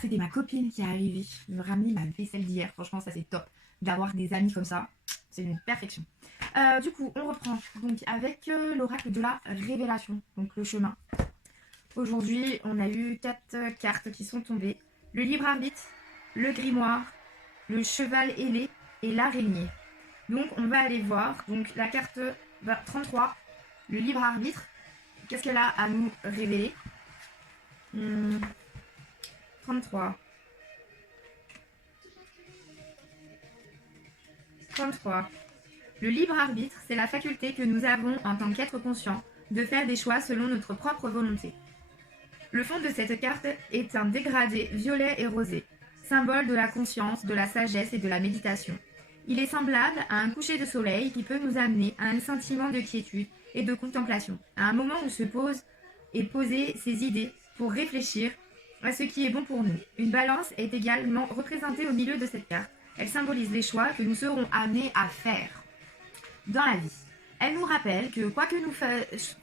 C'était ma copine qui est arrivée, me ramener ma vaisselle d'hier. Franchement, ça c'est top. D'avoir des amis comme ça, c'est une perfection. Du coup, on reprend donc avec l'oracle de la révélation, donc le chemin. Aujourd'hui, on a eu 4 cartes qui sont tombées. Le libre arbitre, le grimoire, le cheval ailé et l'araignée. Donc, on va aller voir. Donc, la carte 33, le libre arbitre. Qu'est-ce qu'elle a à nous révéler 33. 33. Le libre arbitre, c'est la faculté que nous avons en tant qu'être conscient de faire des choix selon notre propre volonté. Le fond de cette carte est un dégradé violet et rosé, symbole de la conscience, de la sagesse et de la méditation. Il est semblable à un coucher de soleil qui peut nous amener à un sentiment de quiétude et de contemplation, à un moment où se pose et poser ses idées pour réfléchir à ce qui est bon pour nous. Une balance est également représentée au milieu de cette carte. Elle symbolise les choix que nous serons amenés à faire dans la vie. Elle nous rappelle que quoi que nous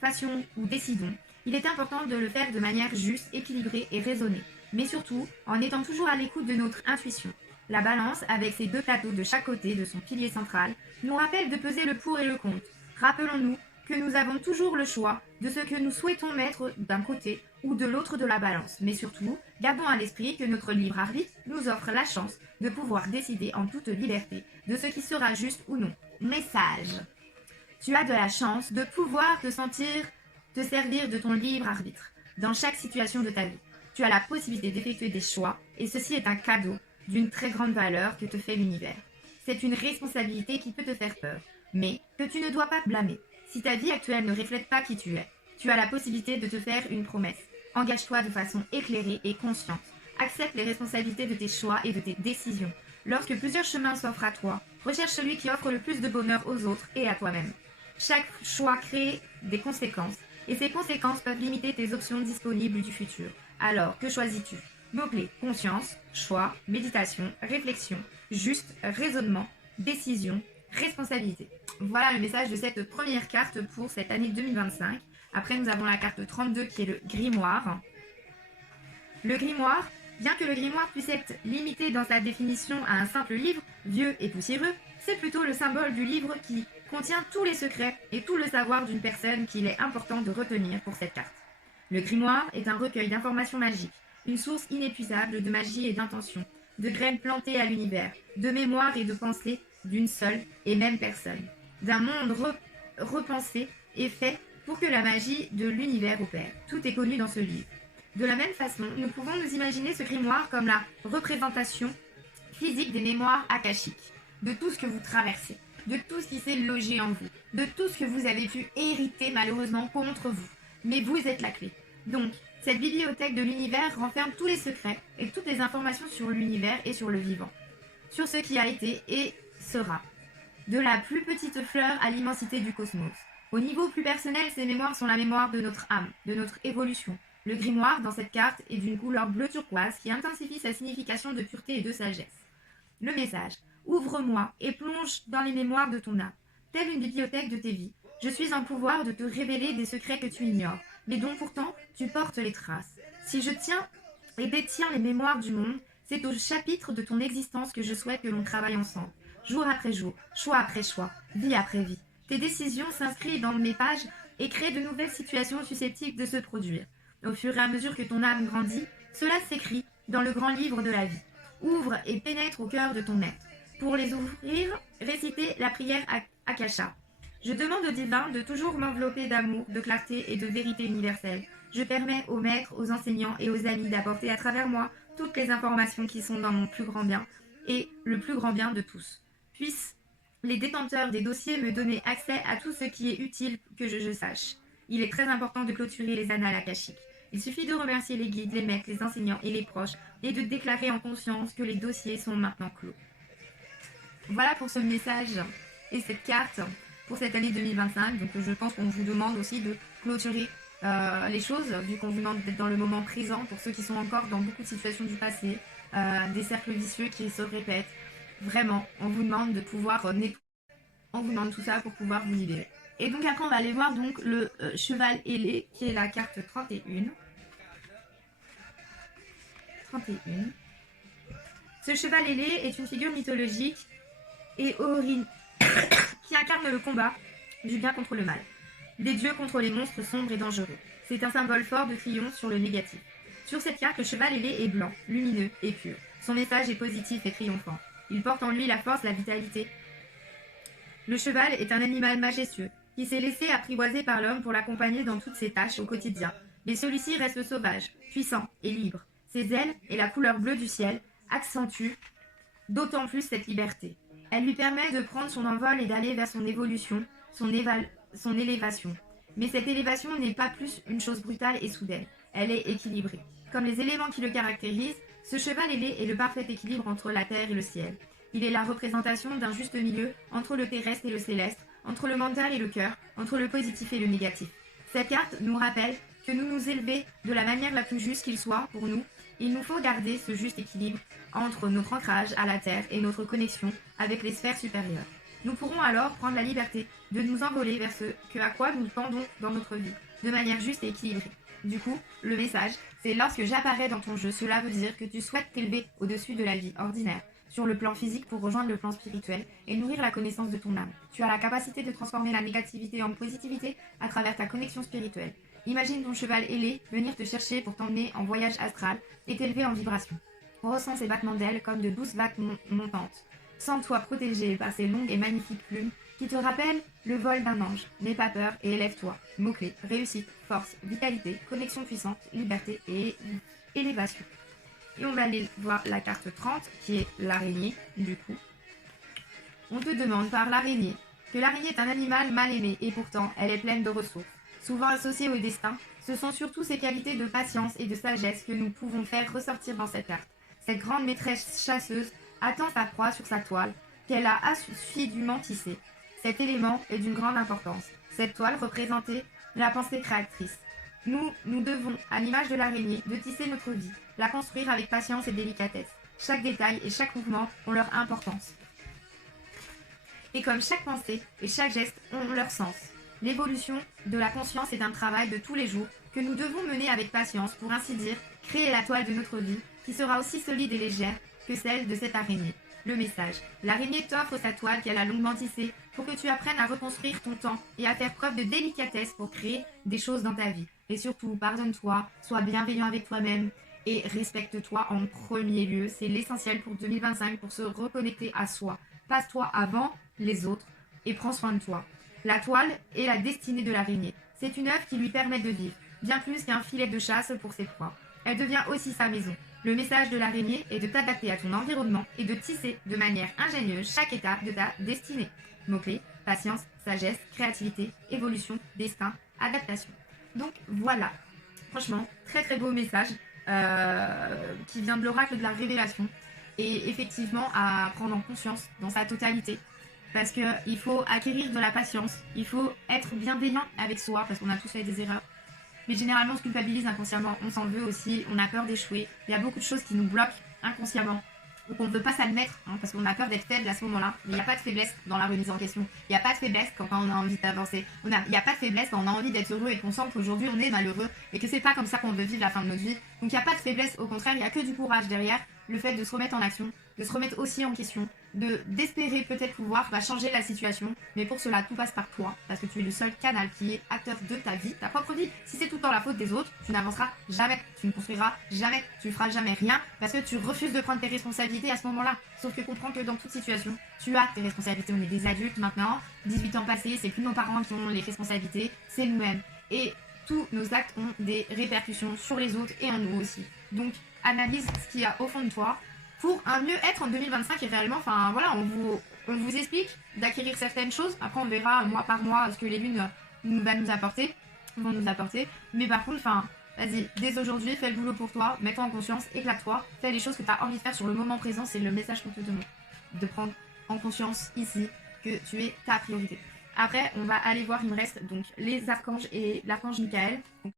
fassions ou décidons, il est important de le faire de manière juste, équilibrée et raisonnée, mais surtout en étant toujours à l'écoute de notre intuition. La balance, avec ses 2 plateaux de chaque côté de son pilier central, nous rappelle de peser le pour et le contre. Rappelons-nous que nous avons toujours le choix de ce que nous souhaitons mettre d'un côté ou de l'autre de la balance. Mais surtout, gardons à l'esprit que notre libre arbitre nous offre la chance de pouvoir décider en toute liberté de ce qui sera juste ou non. Message. Tu as de la chance de pouvoir te servir de ton libre arbitre dans chaque situation de ta vie. Tu as la possibilité d'effectuer des choix et ceci est un cadeau d'une très grande valeur que te fait l'univers. C'est une responsabilité qui peut te faire peur, mais que tu ne dois pas blâmer. Si ta vie actuelle ne reflète pas qui tu es, tu as la possibilité de te faire une promesse. Engage-toi de façon éclairée et consciente. Accepte les responsabilités de tes choix et de tes décisions. Lorsque plusieurs chemins s'offrent à toi, recherche celui qui offre le plus de bonheur aux autres et à toi-même. Chaque choix crée des conséquences, et ces conséquences peuvent limiter tes options disponibles du futur. Alors, que choisis-tu? Mots-clés: conscience, choix, méditation, réflexion, juste, raisonnement, décision, responsabilité. Voilà le message de cette première carte pour cette année 2025. Après, nous avons la carte 32 qui est le grimoire. Le grimoire, bien que le grimoire puisse être limité dans sa définition à un simple livre, vieux et poussiéreux, c'est plutôt le symbole du livre qui contient tous les secrets et tout le savoir d'une personne qu'il est important de retenir pour cette carte. Le grimoire est un recueil d'informations magiques, une source inépuisable de magie et d'intention, de graines plantées à l'univers, de mémoire et de pensée d'une seule et même personne, d'un monde repensé et fait pour que la magie de l'univers opère. Tout est connu dans ce livre. De la même façon, nous pouvons nous imaginer ce grimoire comme la représentation physique des mémoires akashiques, de tout ce que vous traversez, de tout ce qui s'est logé en vous, de tout ce que vous avez pu hériter malheureusement contre vous. Mais vous êtes la clé. Donc, cette bibliothèque de l'univers renferme tous les secrets et toutes les informations sur l'univers et sur le vivant, sur ce qui a été et sera. De la plus petite fleur à l'immensité du cosmos. Au niveau plus personnel, ces mémoires sont la mémoire de notre âme, de notre évolution. Le grimoire, dans cette carte, est d'une couleur bleu turquoise qui intensifie sa signification de pureté et de sagesse. Le message: ouvre-moi et plonge dans les mémoires de ton âme. Telle une bibliothèque de tes vies, je suis en pouvoir de te révéler des secrets que tu ignores, mais dont pourtant tu portes les traces. Si je tiens et détiens les mémoires du monde, c'est au chapitre de ton existence que je souhaite que l'on travaille ensemble. Jour après jour, choix après choix, vie après vie. Tes décisions s'inscrivent dans mes pages et créent de nouvelles situations susceptibles de se produire. Au fur et à mesure que ton âme grandit, cela s'écrit dans le grand livre de la vie. Ouvre et pénètre au cœur de ton être. Pour les ouvrir, récitez la prière Akasha. Je demande au divin de toujours m'envelopper d'amour, de clarté et de vérité universelle. Je permets aux maîtres, aux enseignants et aux amis d'apporter à travers moi toutes les informations qui sont dans mon plus grand bien et le plus grand bien de tous. Puissent les détenteurs des dossiers me donner accès à tout ce qui est utile que je sache. Il est très important de clôturer les annales akashiques. Il suffit de remercier les guides, les maîtres, les enseignants et les proches et de déclarer en conscience que les dossiers sont maintenant clos. Voilà pour ce message et cette carte pour cette année 2025. Donc je pense qu'on vous demande aussi de clôturer les choses, vu qu'on vous demande d'être dans le moment présent pour ceux qui sont encore dans beaucoup de situations du passé, des cercles vicieux qui se répètent. Vraiment, on vous demande de pouvoir on vous demande tout ça pour pouvoir vous libérer. Et donc après on va aller voir donc le cheval ailé qui est la carte 31. 31. Ce cheval ailé est une figure mythologique et qui incarne le combat du bien contre le mal, des dieux contre les monstres sombres et dangereux. C'est un symbole fort de triomphe sur le négatif. Sur cette carte, le cheval ailé est blanc, lumineux et pur. Son message est positif et triomphant. Il porte en lui la force, la vitalité. Le cheval est un animal majestueux qui s'est laissé apprivoiser par l'homme pour l'accompagner dans toutes ses tâches au quotidien. Mais celui-ci reste sauvage, puissant et libre. Ses ailes et la couleur bleue du ciel accentuent d'autant plus cette liberté. Elle lui permet de prendre son envol et d'aller vers son évolution, son élévation. Mais cette élévation n'est pas plus une chose brutale et soudaine. Elle est équilibrée. Comme les éléments qui le caractérisent, ce cheval ailé est le parfait équilibre entre la terre et le ciel. Il est la représentation d'un juste milieu entre le terrestre et le céleste, entre le mental et le cœur, entre le positif et le négatif. Cette carte nous rappelle que nous nous élever de la manière la plus juste qu'il soit pour nous. Il nous faut garder ce juste équilibre entre notre ancrage à la terre et notre connexion avec les sphères supérieures. Nous pourrons alors prendre la liberté de nous envoler vers ce à quoi nous tendons dans notre vie, de manière juste et équilibrée. Du coup, le message, c'est lorsque j'apparais dans ton jeu, cela veut dire que tu souhaites t'élever au-dessus de la vie ordinaire, sur le plan physique pour rejoindre le plan spirituel et nourrir la connaissance de ton âme. Tu as la capacité de transformer la négativité en positivité à travers ta connexion spirituelle. Imagine ton cheval ailé venir te chercher pour t'emmener en voyage astral et t'élever en vibration. Ressens ses battements d'ailes comme de douces vagues montantes. Sens-toi protégé par ces longues et magnifiques plumes qui te rappellent le vol d'un ange. N'aie pas peur et élève-toi. Mots-clés, réussite, force, vitalité, connexion puissante, liberté et élévation. Et on va aller voir la carte 30 qui est l'araignée du coup. On te demande par l'araignée que l'araignée est un animal mal aimé et pourtant elle est pleine de ressources. Souvent associées au destin, ce sont surtout ses qualités de patience et de sagesse que nous pouvons faire ressortir dans cette carte. Cette grande maîtresse chasseuse attend sa proie sur sa toile, qu'elle a assidûment tissée. Cet élément est d'une grande importance. Cette toile représentait la pensée créatrice. Nous devons, à l'image de l'araignée, de tisser notre vie, la construire avec patience et délicatesse. Chaque détail et chaque mouvement ont leur importance. Et comme chaque pensée et chaque geste ont leur sens. L'évolution de la conscience est un travail de tous les jours que nous devons mener avec patience pour ainsi dire créer la toile de notre vie qui sera aussi solide et légère que celle de cette araignée. Le message. L'araignée t'offre sa toile qu'elle a longuement tissée pour que tu apprennes à reconstruire ton temps et à faire preuve de délicatesse pour créer des choses dans ta vie. Et surtout, pardonne-toi, sois bienveillant avec toi-même et respecte-toi en premier lieu. C'est l'essentiel pour 2025 pour se reconnecter à soi. Passe-toi avant les autres et prends soin de toi. La toile est la destinée de l'araignée. C'est une œuvre qui lui permet de vivre, bien plus qu'un filet de chasse pour ses proies. Elle devient aussi sa maison. Le message de l'araignée est de t'adapter à ton environnement et de tisser de manière ingénieuse chaque étape de ta destinée. Mots-clés, patience, sagesse, créativité, évolution, destin, adaptation. Donc voilà, franchement, très très beau message qui vient de l'oracle de la révélation et effectivement à prendre en conscience dans sa totalité. Parce qu'il faut acquérir de la patience, il faut être bienveillant avec soi parce qu'on a tous fait des erreurs. Mais généralement, on se culpabilise inconsciemment, on s'en veut aussi, on a peur d'échouer. Il y a beaucoup de choses qui nous bloquent inconsciemment. Donc on ne peut pas s'admettre, parce qu'on a peur d'être faible à ce moment-là. Mais il n'y a pas de faiblesse dans la remise en question. Il n'y a pas de faiblesse quand on a envie d'avancer. Il n'y a pas de faiblesse quand on a envie d'être heureux et qu'on sent qu'aujourd'hui on est malheureux et que c'est pas comme ça qu'on veut vivre la fin de notre vie. Donc il n'y a pas de faiblesse, au contraire, il n'y a que du courage derrière. Le fait de se remettre en action, de se remettre aussi en question, d'espérer peut-être pouvoir changer la situation, mais pour cela tout passe par toi, parce que tu es le seul canal qui est acteur de ta vie, ta propre vie. Si c'est tout le temps la faute des autres, tu n'avanceras jamais, tu ne construiras jamais, tu ne feras jamais rien, parce que tu refuses de prendre tes responsabilités à ce moment-là. Sauf que comprends que dans toute situation, tu as tes responsabilités. On est des adultes maintenant, 18 ans passés, c'est plus nos parents qui ont les responsabilités, c'est nous-mêmes. Et tous nos actes ont des répercussions sur les autres et en nous aussi. Donc analyse ce qu'il y a au fond de toi pour un mieux-être en 2025 et réellement, enfin voilà, on vous explique d'acquérir certaines choses. Après on verra mois par mois ce que les lunes vont nous apporter. Mais par contre, enfin, vas-y, dès aujourd'hui, fais le boulot pour toi, mets-toi en conscience, éclate-toi, fais les choses que tu as envie de faire sur le moment présent, c'est le message qu'on te demande. De prendre en conscience ici que tu es ta priorité. Après, on va aller voir, il me reste donc les archanges et l'archange Michael.